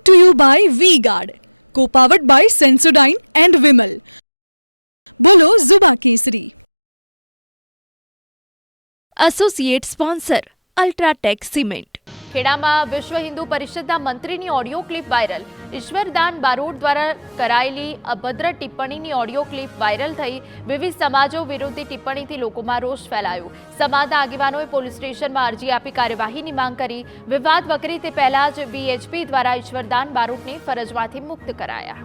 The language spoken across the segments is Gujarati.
Nuclear by Vega, powered by Sensodyne and Vimal. Grow ZMPC. Associate sponsor UltraTech cement. ખેડામાં વિશ્વ હિન્દુ પરિષદના મંત્રીની audio clip viral. Ishwardan Barot દ્વારા કરાયેલી અભદ્ર ટિપ્પણીની ઓડિયો ક્લિપ વાયરલ થઈ. વિવિધ સમાજો વિરોધી ટિપ્પણીથી લોકોમાં રોષ ફેલાયો. સમાજના આગેવાનોએ પોલીસ સ્ટેશનમાં અરજી આપી કાર્યવાહીની માંગ કરી. વિવાદ વકરે તે પહેલા જ વીએચપી દ્વારા ઈશ્વરદાન બારોટને ફરજમાંથી મુક્ત કરાયા.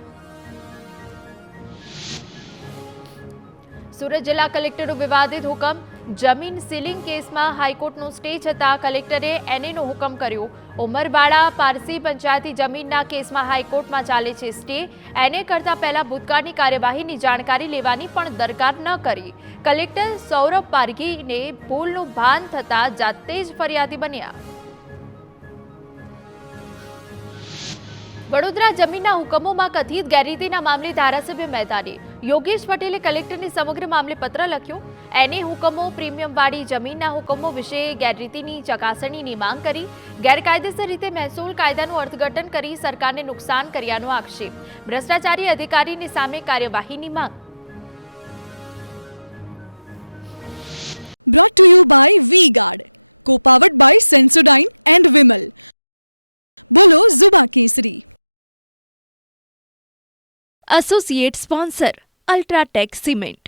સુરત જિલ્લા કલેક્ટરનો વિવાદિત હુકમ. જમીન સીલિંગ કેસમાં હાઈકોર્ટનો સ્ટે છતાં કલેક્ટરે એનએનો હુકમ કર્યો. ઉમરવાડા પારસી પંચાયતી જમીનના કેસમાં હાઈકોર્ટમાં ચાલે છે સ્ટે. એને કરતા પહેલા ભૂતકાળની કાર્યવાહીની જાણકારી લેવાની પણ દરકાર ન કરી. કલેક્ટર સૌરભ પારઘીને ભૂલનું ભાન થતાં જાતે જ ફરિયાદી બન્યા. વડોદરા જમીનના હુકમોમાં કથિત ગેરરીતિના મામલે ધારાસભ્ય મેદાને. યોગેશ પટેલે કલેક્ટરને સમગ્ર મામલે પત્ર લખ્યો. એને હુકમો પ્રીમિયમવાળી જમીનના હુકમો વિશે ગેરરીતિની ચકાસણીની માંગ કરી. ગેરકાયદેસર રીતે મહેસૂલ કાયદાનું અર્થઘટન કરી સરકારને નુકસાન કર્યાનો આક્ષેપ. ભ્રષ્ટાચારી અધિકારીની સામે કાર્યવાહીની માંગ. Nuclear by Vega, powered by Sensodyne and Vimal. Grow ZMPC. Associate sponsor UltraTech cement.